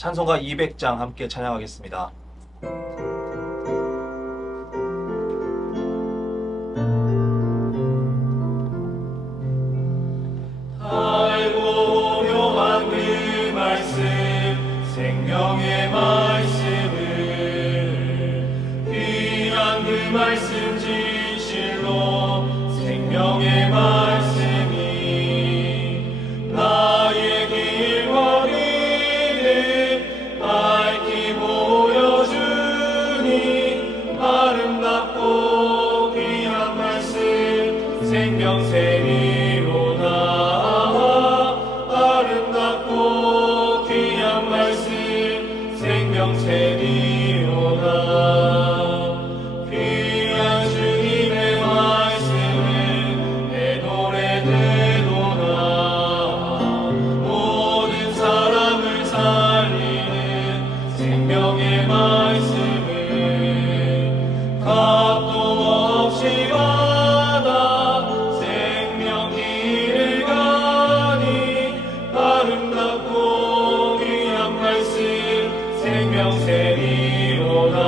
찬송가 200장 함께 찬양하겠습니다. 알고 묘한 그 말씀 생명의 말씀을 귀한 그 말씀 진실로 생명의 말씀이 나의 길거리를 밝히 보여주니 아름답고 귀한 말씀 생명샘이로다. 아름답고 귀한 말씀 생명샘이로다. 귀한 주님의 말씀은 내 노래 되도다. 모든 사람을 살리는 생명의 말씀을 값도 없이 받아 생명 길을 가니 아름답고 귀한 말씀 생명샘이로다.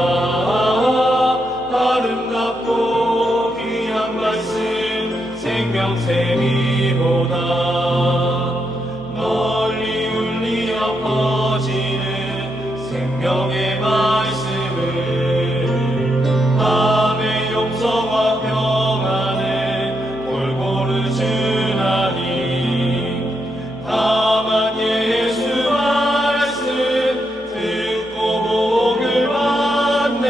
아름답고 귀한 말씀 생명샘이로다. 널리 울리어 퍼지는 생명의 말씀을 밤의 용서와 평안을 골고루 주나니 다만 예수 말씀 듣고 복을 받네.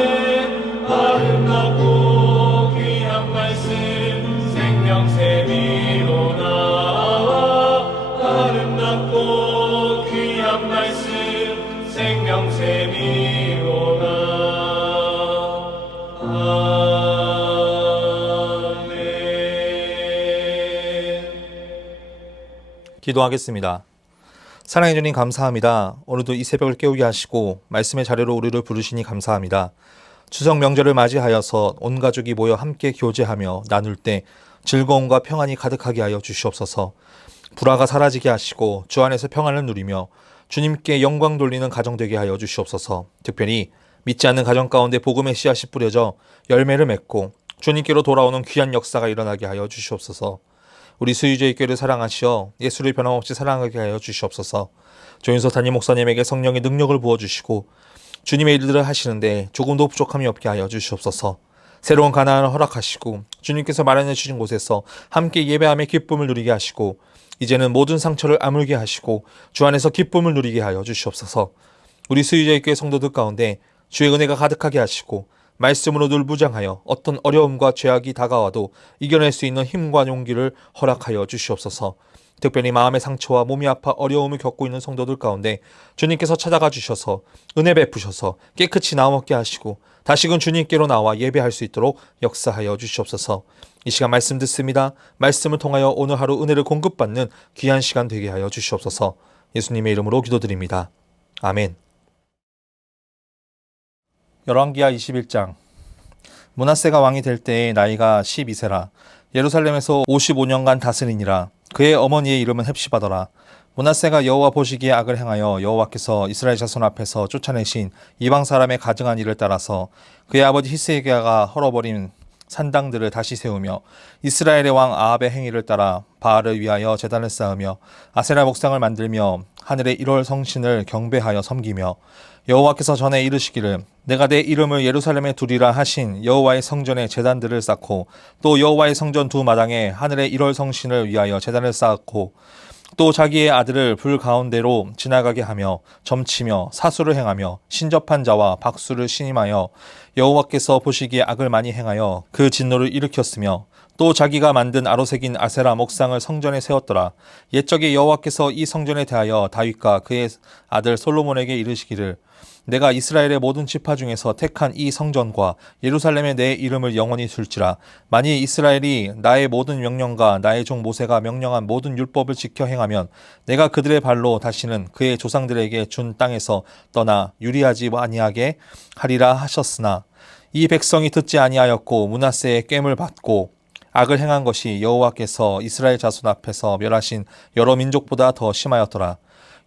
아름답고 귀한 말씀 생명샘이로다. 아름답고 귀한 말씀 생명샘이로다. 아멘. 기도하겠습니다. 사랑해 주님 감사합니다. 오늘도 이 새벽을 깨우게 하시고 말씀의 자리로 우리를 부르시니 감사합니다. 추석 명절을 맞이하여서 온 가족이 모여 함께 교제하며 나눌 때 즐거움과 평안이 가득하게 하여 주시옵소서. 불화가 사라지게 하시고 주 안에서 평안을 누리며 주님께 영광 돌리는 가정 되게 하여 주시옵소서. 특별히 믿지 않는 가정 가운데 복음의 씨앗이 뿌려져 열매를 맺고 주님께로 돌아오는 귀한 역사가 일어나게 하여 주시옵소서. 우리 수유주의 교회를 사랑하시어 예수를 변함없이 사랑하게 하여 주시옵소서. 조윤석 담임 목사님에게 성령의 능력을 부어주시고 주님의 일들을 하시는데 조금도 부족함이 없게 하여 주시옵소서. 새로운 가나안을 허락하시고 주님께서 마련해 주신 곳에서 함께 예배함의 기쁨을 누리게 하시고 이제는 모든 상처를 아물게 하시고 주 안에서 기쁨을 누리게 하여 주시옵소서. 우리 수유주의 교회 성도들 가운데 주의 은혜가 가득하게 하시고 말씀으로 늘 무장하여 어떤 어려움과 죄악이 다가와도 이겨낼 수 있는 힘과 용기를 허락하여 주시옵소서. 특별히 마음의 상처와 몸이 아파 어려움을 겪고 있는 성도들 가운데 주님께서 찾아가 주셔서 은혜 베푸셔서 깨끗이 나아먹게 하시고 다시금 주님께로 나와 예배할 수 있도록 역사하여 주시옵소서. 이 시간 말씀 듣습니다. 말씀을 통하여 오늘 하루 은혜를 공급받는 귀한 시간 되게 하여 주시옵소서. 예수님의 이름으로 기도드립니다. 아멘. 열왕기하 21장. 므낫세가 왕이 될 때의 나이가 12세라. 예루살렘에서 55년간 다스리니라. 그의 어머니의 이름은 헵시바더라. 므낫세가 여호와 보시기에 악을 행하여 여호와께서 이스라엘 자손 앞에서 쫓아내신 이방 사람의 가증한 일을 따라서 그의 아버지 히스기야가 헐어버린 산당들을 다시 세우며 이스라엘의 왕 아합의 행위를 따라 바알을 위하여 제단을 쌓으며 아세라 목상을 만들며 하늘의 1월 성신을 경배하여 섬기며 여호와께서 전에 이르시기를 내가 내 이름을 예루살렘에 두리라 하신 여호와의 성전에 제단들을 쌓고 또 여호와의 성전 두 마당에 하늘의 1월 성신을 위하여 제단을 쌓고 또 자기의 아들을 불 가운데로 지나가게 하며 점치며 사수를 행하며 신접한 자와 박수를 신임하여 여호와께서 보시기에 악을 많이 행하여 그 진노를 일으켰으며 또 자기가 만든 아로새긴 아세라 목상을 성전에 세웠더라. 옛적에 여호와께서 이 성전에 대하여 다윗과 그의 아들 솔로몬에게 이르시기를 내가 이스라엘의 모든 지파 중에서 택한 이 성전과 예루살렘에 내 이름을 영원히 둘지라. 만일 이스라엘이 나의 모든 명령과 나의 종 모세가 명령한 모든 율법을 지켜 행하면 내가 그들의 발로 다시는 그의 조상들에게 준 땅에서 떠나 유리하지 아니하게 하리라 하셨으나 이 백성이 듣지 아니하였고 므낫세의 깸을 받고 악을 행한 것이 여호와께서 이스라엘 자손 앞에서 멸하신 여러 민족보다 더 심하였더라.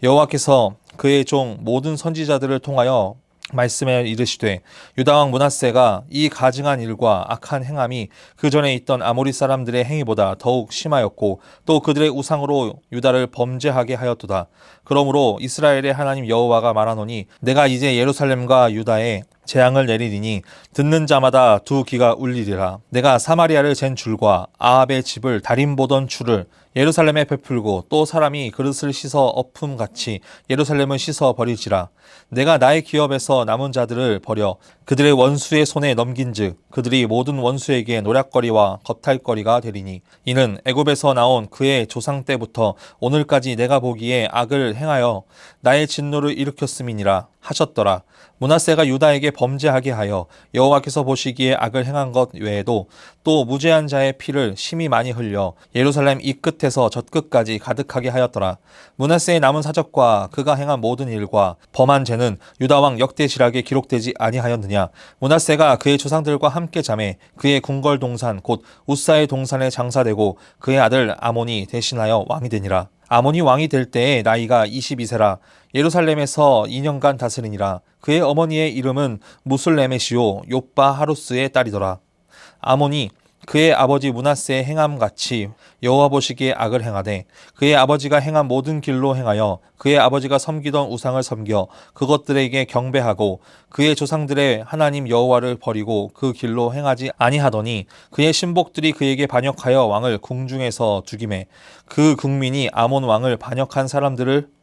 여호와께서 그의 종 모든 선지자들을 통하여 말씀에 이르시되 유다 왕 므낫세가 이 가증한 일과 악한 행함이 그 전에 있던 아모리 사람들의 행위보다 더욱 심하였고 또 그들의 우상으로 유다를 범죄하게 하였도다. 그러므로 이스라엘의 하나님 여호와가 말하노니 내가 이제 예루살렘과 유다에 재앙을 내리리니 듣는 자마다 두 귀가 울리리라. 내가 사마리아를 잰 줄과 아합의 집을 달인 보던 줄을 예루살렘에 베풀고 또 사람이 그릇을 씻어 엎음같이 예루살렘을 씻어 버릴지라. 내가 나의 기업에서 남은 자들을 버려 그들의 원수의 손에 넘긴즉 그들이 모든 원수에게 노략거리와 겁탈거리가 되리니 이는 애굽에서 나온 그의 조상 때부터 오늘까지 내가 보기에 악을 행하여 나의 진노를 일으켰음이니라 하셨더라. 므낫세가 유다에게 범죄하게 하여 여호와께서 보시기에 악을 행한 것 외에도 또 무죄한 자의 피를 심히 많이 흘려 예루살렘 이 끝에서 저 끝까지 가득하게 하였더라. 므낫세의 남은 사적과 그가 행한 모든 일과 범한 죄는 유다 왕 역대시락에 기록되지 아니하였느냐. 므낫세가 그의 조상들과 함께 잠에 그의 궁궐 동산 곧 우사의 동산에 장사되고 그의 아들 아몬이 대신하여 왕이 되니라. 아몬이 왕이 될 때에 나이가 22세라. 예루살렘에서 2년간 다스리니라. 그의 어머니의 이름은 무슬레메시오 욥바 하루스의 딸이더라. 아몬이 그의 아버지 므낫세의 행함같이 여호와 보시기에 악을 행하되 그의 아버지가 행한 모든 길로 행하여 그의 아버지가 섬기던 우상을 섬겨 그것들에게 경배하고 그의 조상들의 하나님 여호와를 버리고 그 길로 행하지 아니하더니 그의 신복들이 그에게 반역하여 왕을 궁중에서 죽이매 그 국민이 아몬 왕을 반역한 사람들을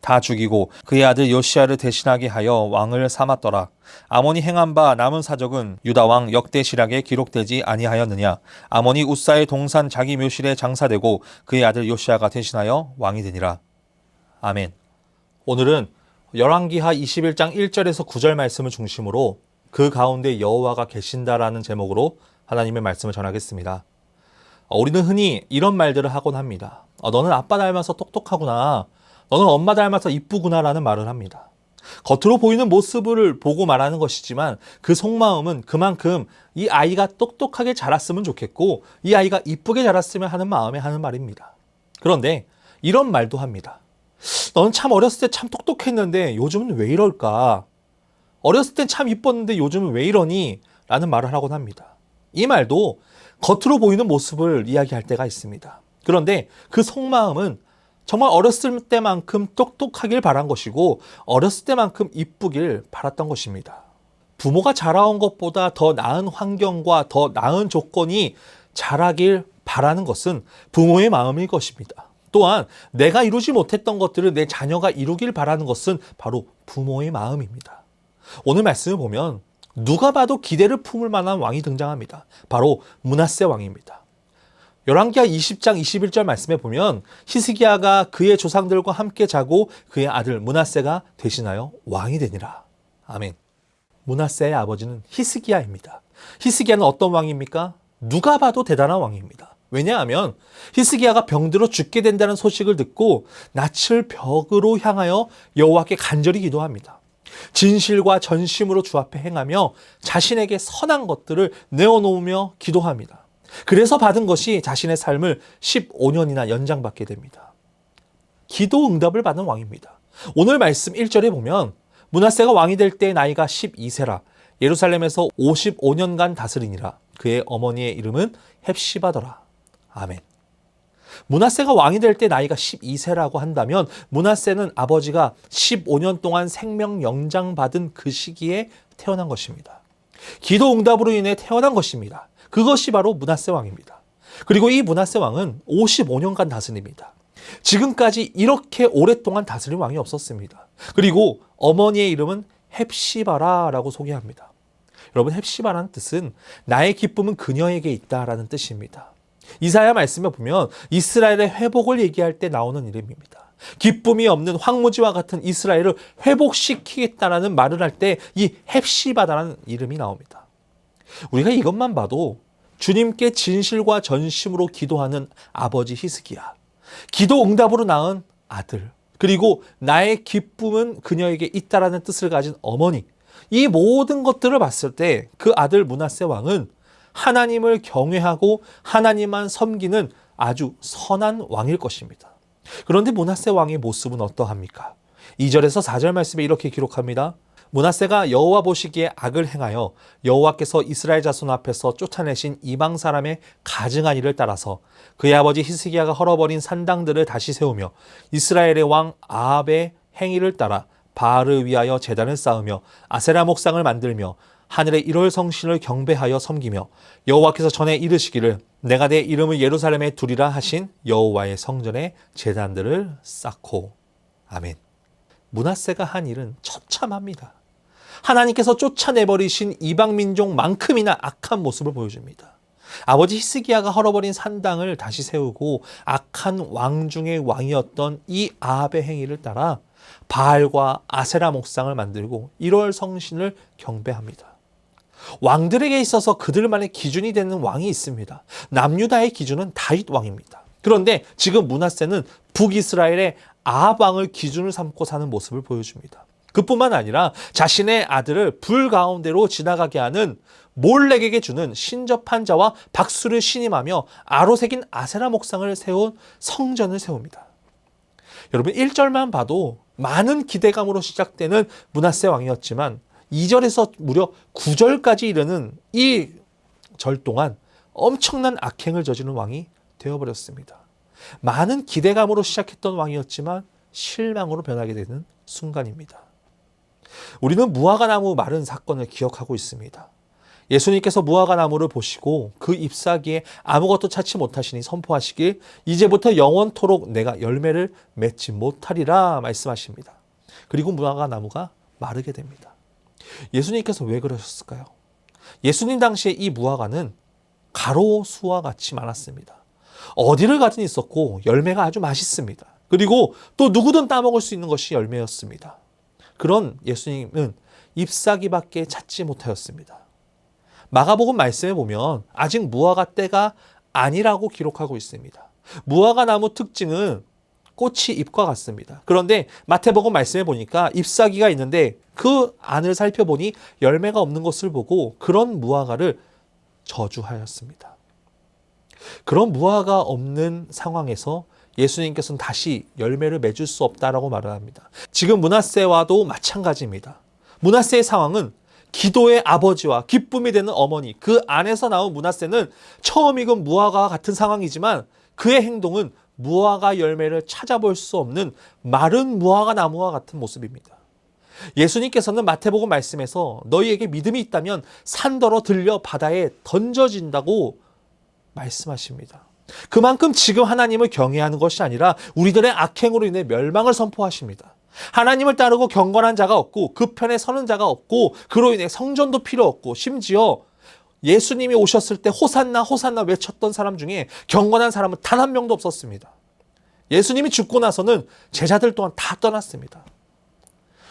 다 죽이고 그의 아들 요시야를 대신하게 하여 왕을 삼았더라. 아몬이 행한 바 남은 사적은 유다 왕 역대시락에 기록되지 아니하였느냐. 아몬이 우사의 동산 자기 묘실에 장사되고 그의 아들 요시야가 대신하여 왕이 되니라. 아멘. 오늘은 열왕기하 21장 1절에서 9절 말씀을 중심으로 그 가운데 여호와가 계신다라는 제목으로 하나님의 말씀을 전하겠습니다. 우리는 흔히 이런 말들을 하곤 합니다. 너는 아빠 닮아서 똑똑하구나. 너는 엄마 닮아서 이쁘구나 라는 말을 합니다. 겉으로 보이는 모습을 보고 말하는 것이지만 그 속마음은 그만큼 이 아이가 똑똑하게 자랐으면 좋겠고 이 아이가 이쁘게 자랐으면 하는 마음에 하는 말입니다. 그런데 이런 말도 합니다. 너는 참 어렸을 때 참 똑똑했는데 요즘은 왜 이럴까? 어렸을 땐 참 이뻤는데 요즘은 왜 이러니? 라는 말을 하곤 합니다. 이 말도 겉으로 보이는 모습을 이야기할 때가 있습니다. 그런데 그 속마음은 정말 어렸을 때만큼 똑똑하길 바란 것이고 어렸을 때만큼 이쁘길 바랐던 것입니다. 부모가 자라온 것보다 더 나은 환경과 더 나은 조건이 자라길 바라는 것은 부모의 마음일 것입니다. 또한 내가 이루지 못했던 것들을 내 자녀가 이루길 바라는 것은 바로 부모의 마음입니다. 오늘 말씀을 보면 누가 봐도 기대를 품을 만한 왕이 등장합니다. 바로 므낫세 왕입니다. 열왕기하 20장 21절 말씀에 보면 히스기야가 그의 조상들과 함께 자고 그의 아들 므낫세가 대신하여 왕이 되니라. 아멘. 므낫세의 아버지는 히스기야입니다. 히스기야는 어떤 왕입니까? 누가 봐도 대단한 왕입니다. 왜냐하면 히스기야가 병들어 죽게 된다는 소식을 듣고 낯을 벽으로 향하여 여호와께 간절히 기도합니다. 진실과 전심으로 주 앞에 행하며 자신에게 선한 것들을 내어놓으며 기도합니다. 그래서 받은 것이 자신의 삶을 15년이나 연장받게 됩니다. 기도 응답을 받은 왕입니다. 오늘 말씀 1절에 보면 므낫세가 왕이 될 때 나이가 12세라. 예루살렘에서 55년간 다스리니라. 그의 어머니의 이름은 헵시바더라. 아멘. 므낫세가 왕이 될 때 나이가 12세라고 한다면 므낫세는 아버지가 15년 동안 생명 연장받은 그 시기에 태어난 것입니다. 기도 응답으로 인해 태어난 것입니다. 그것이 바로 므낫세 왕입니다. 그리고 이 므낫세 왕은 55년간 다스립니다. 지금까지 이렇게 오랫동안 다스린 왕이 없었습니다. 그리고 어머니의 이름은 헵시바라라고 소개합니다. 여러분, 헵시바라는 뜻은 나의 기쁨은 그녀에게 있다라는 뜻입니다. 이사야 말씀에 보면 이스라엘의 회복을 얘기할 때 나오는 이름입니다. 기쁨이 없는 황무지와 같은 이스라엘을 회복시키겠다라는 말을 할 때 이 헵시바라는 이름이 나옵니다. 우리가 이것만 봐도 주님께 진실과 전심으로 기도하는 아버지 히스기야, 기도 응답으로 낳은 아들, 그리고 나의 기쁨은 그녀에게 있다라는 뜻을 가진 어머니, 이 모든 것들을 봤을 때 그 아들 므낫세 왕은 하나님을 경외하고 하나님만 섬기는 아주 선한 왕일 것입니다. 그런데 므낫세 왕의 모습은 어떠합니까? 2절에서 4절 말씀에 이렇게 기록합니다. 므낫세가 여호와 보시기에 악을 행하여 여호와께서 이스라엘 자손 앞에서 쫓아내신 이방 사람의 가증한 일을 따라서 그의 아버지 히스기야가 헐어버린 산당들을 다시 세우며 이스라엘의 왕 아합의 행위를 따라 바알을 위하여 제단을 쌓으며 아세라 목상을 만들며 하늘의 1월 성신을 경배하여 섬기며 여호와께서 전에 이르시기를 내가 내 이름을 예루살렘에 두리라 하신 여호와의 성전에 제단들을 쌓고. 아멘. 므낫세가 한 일은 처참합니다. 하나님께서 쫓아내버리신 이방 민족만큼이나 악한 모습을 보여줍니다. 아버지 히스기야가 헐어버린 산당을 다시 세우고 악한 왕 중의 왕이었던 이 아합의 행위를 따라 바알과 아세라 목상을 만들고 1월 성신을 경배합니다. 왕들에게 있어서 그들만의 기준이 되는 왕이 있습니다. 남유다의 기준은 다윗 왕입니다. 그런데 지금 므낫세는 북이스라엘의 아합 왕을 기준을 삼고 사는 모습을 보여줍니다. 그뿐만 아니라 자신의 아들을 불 가운데로 지나가게 하는 몰렉에게 주는 신접한 자와 박수를 신임하며 아로새긴 아세라 목상을 세운 성전을 세웁니다. 여러분 1절만 봐도 많은 기대감으로 시작되는 므낫세 왕이었지만 2절에서 무려 9절까지 이르는 이 절 동안 엄청난 악행을 저지른 왕이 되어버렸습니다. 많은 기대감으로 시작했던 왕이었지만 실망으로 변하게 되는 순간입니다. 우리는 무화과 나무 마른 사건을 기억하고 있습니다. 예수님께서 무화과 나무를 보시고 그 잎사귀에 아무것도 찾지 못하시니 선포하시길 이제부터 영원토록 내가 열매를 맺지 못하리라 말씀하십니다. 그리고 무화과 나무가 마르게 됩니다. 예수님께서 왜 그러셨을까요? 예수님 당시에 이 무화과는 가로수와 같이 많았습니다. 어디를 가든 있었고 열매가 아주 맛있습니다. 그리고 또 누구든 따먹을 수 있는 것이 열매였습니다. 그런 예수님은 잎사귀밖에 찾지 못하였습니다. 마가복음 말씀에 보면 아직 무화과 때가 아니라고 기록하고 있습니다. 무화과 나무 특징은 꽃이 잎과 같습니다. 그런데 마태복음 말씀에 보니까 잎사귀가 있는데 그 안을 살펴보니 열매가 없는 것을 보고 그런 무화과를 저주하였습니다. 그런 무화과가 없는 상황에서 예수님께서는 다시 열매를 맺을 수 없다라고 말을 합니다. 지금 므낫세와도 마찬가지입니다. 므낫세의 상황은 기도의 아버지와 기쁨이 되는 어머니, 그 안에서 나온 므낫세는 처음 익은 무화과와 같은 상황이지만 그의 행동은 무화과 열매를 찾아볼 수 없는 마른 무화과 나무와 같은 모습입니다. 예수님께서는 마태복음 말씀에서 너희에게 믿음이 있다면 산더러 들려 바다에 던져진다고 말씀하십니다. 그만큼 지금 하나님을 경외하는 것이 아니라 우리들의 악행으로 인해 멸망을 선포하십니다. 하나님을 따르고 경건한 자가 없고 그 편에 서는 자가 없고 그로 인해 성전도 필요 없고 심지어 예수님이 오셨을 때 호산나 호산나 외쳤던 사람 중에 경건한 사람은 단 한 명도 없었습니다. 예수님이 죽고 나서는 제자들 또한 다 떠났습니다.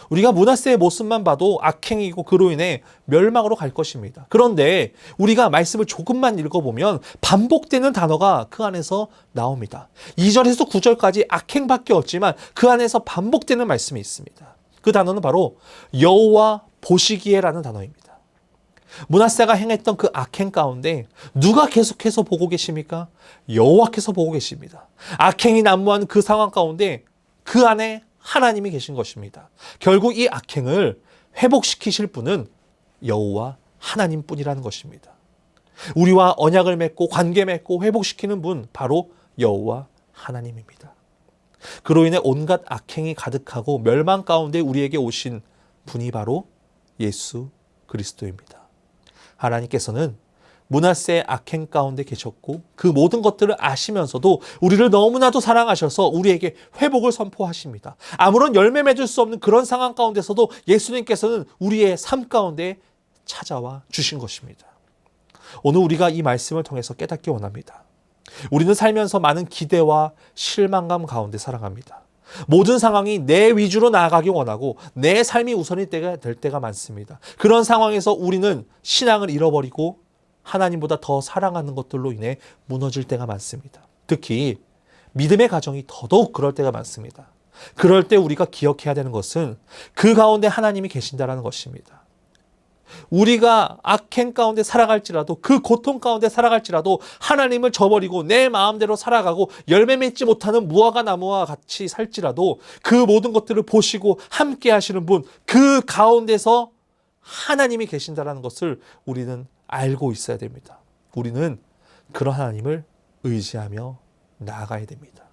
우리가 므낫세의 모습만 봐도 악행이고 그로 인해 멸망으로 갈 것입니다. 그런데 우리가 말씀을 조금만 읽어보면 반복되는 단어가 그 안에서 나옵니다. 2절에서 9절까지 악행밖에 없지만 그 안에서 반복되는 말씀이 있습니다. 그 단어는 바로 여호와 보시기에라는 단어입니다. 므낫세가 행했던 그 악행 가운데 누가 계속해서 보고 계십니까? 여호와께서 보고 계십니다. 악행이 난무한 그 상황 가운데 그 안에 하나님이 계신 것입니다. 결국 이 악행을 회복시키실 분은 여호와 하나님뿐이라는 것입니다. 우리와 언약을 맺고 관계 맺고 회복시키는 분 바로 여호와 하나님입니다. 그로 인해 온갖 악행이 가득하고 멸망 가운데 우리에게 오신 분이 바로 예수 그리스도입니다. 하나님께서는 므낫세의 악행 가운데 계셨고 그 모든 것들을 아시면서도 우리를 너무나도 사랑하셔서 우리에게 회복을 선포하십니다. 아무런 열매 맺을 수 없는 그런 상황 가운데서도 예수님께서는 우리의 삶 가운데 찾아와 주신 것입니다. 오늘 우리가 이 말씀을 통해서 깨닫기 원합니다. 우리는 살면서 많은 기대와 실망감 가운데 살아갑니다. 모든 상황이 내 위주로 나아가기 원하고 내 삶이 우선이 될 때가 많습니다. 그런 상황에서 우리는 신앙을 잃어버리고 하나님보다 더 사랑하는 것들로 인해 무너질 때가 많습니다. 특히 믿음의 가정이 더더욱 그럴 때가 많습니다. 그럴 때 우리가 기억해야 되는 것은 그 가운데 하나님이 계신다는 것입니다. 우리가 악행 가운데 살아갈지라도 그 고통 가운데 살아갈지라도 하나님을 저버리고 내 마음대로 살아가고 열매 맺지 못하는 무화과 나무와 같이 살지라도 그 모든 것들을 보시고 함께 하시는 분, 그 가운데서 하나님이 계신다라는 것을 우리는 알고 있어야 됩니다. 우리는 그런 하나님을 의지하며 나아가야 됩니다.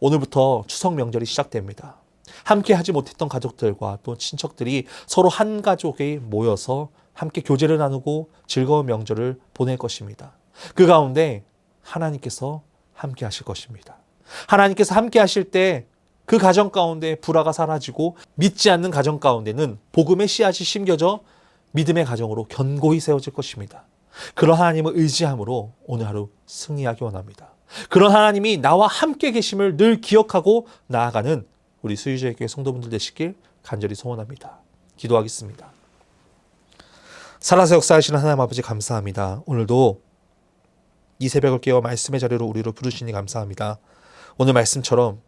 오늘부터 추석 명절이 시작됩니다. 함께 하지 못했던 가족들과 또 친척들이 서로 한 가족에 모여서 함께 교제를 나누고 즐거운 명절을 보낼 것입니다. 그 가운데 하나님께서 함께 하실 것입니다. 하나님께서 함께 하실 때 그 가정 가운데 불화가 사라지고 믿지 않는 가정 가운데는 복음의 씨앗이 심겨져 믿음의 가정으로 견고히 세워질 것입니다. 그런 하나님을 의지함으로 오늘 하루 승리하기 원합니다. 그런 하나님이 나와 함께 계심을 늘 기억하고 나아가는 우리 수유주의교회 성도분들 되시길 간절히 소원합니다. 기도하겠습니다. 살아서 역사하시는 하나님 아버지 감사합니다. 오늘도 이 새벽을 깨워 말씀의 자리로 우리를 부르시니 감사합니다. 오늘 말씀처럼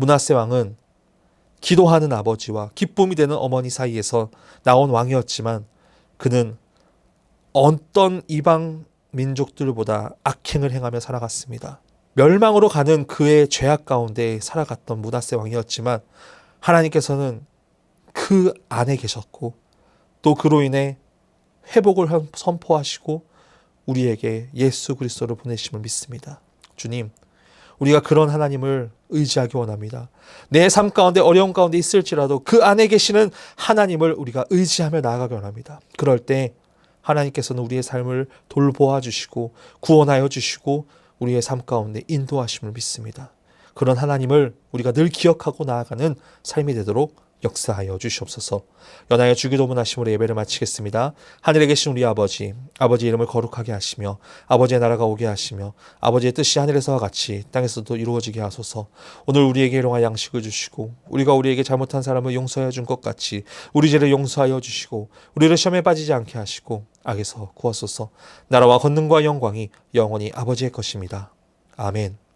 므낫세 왕은 기도하는 아버지와 기쁨이 되는 어머니 사이에서 나온 왕이었지만 그는 어떤 이방 민족들보다 악행을 행하며 살아갔습니다. 멸망으로 가는 그의 죄악 가운데 살아갔던 므낫세 왕이었지만 하나님께서는 그 안에 계셨고 또 그로 인해 회복을 선포하시고 우리에게 예수 그리스도를 보내심을 믿습니다. 주님, 우리가 그런 하나님을 의지하기 원합니다. 내 삶 가운데 어려운 가운데 있을지라도 그 안에 계시는 하나님을 우리가 의지하며 나아가기 원합니다. 그럴 때 하나님께서는 우리의 삶을 돌보아 주시고 구원하여 주시고 우리의 삶 가운데 인도하심을 믿습니다. 그런 하나님을 우리가 늘 기억하고 나아가는 삶이 되도록 역사하여 주시옵소서. 연하여 주기도문 하심으로 예배를 마치겠습니다. 하늘에 계신 우리 아버지, 아버지의 이름을 거룩하게 하시며 아버지의 나라가 오게 하시며 아버지의 뜻이 하늘에서와 같이 땅에서도 이루어지게 하소서. 오늘 우리에게 일용할 양식을 주시고 우리가 우리에게 잘못한 사람을 용서하여 준 것 같이 우리 죄를 용서하여 주시고 우리를 시험에 빠지지 않게 하시고 악에서 구하소서. 나라와 권능과 영광이 영원히 아버지의 것입니다. 아멘.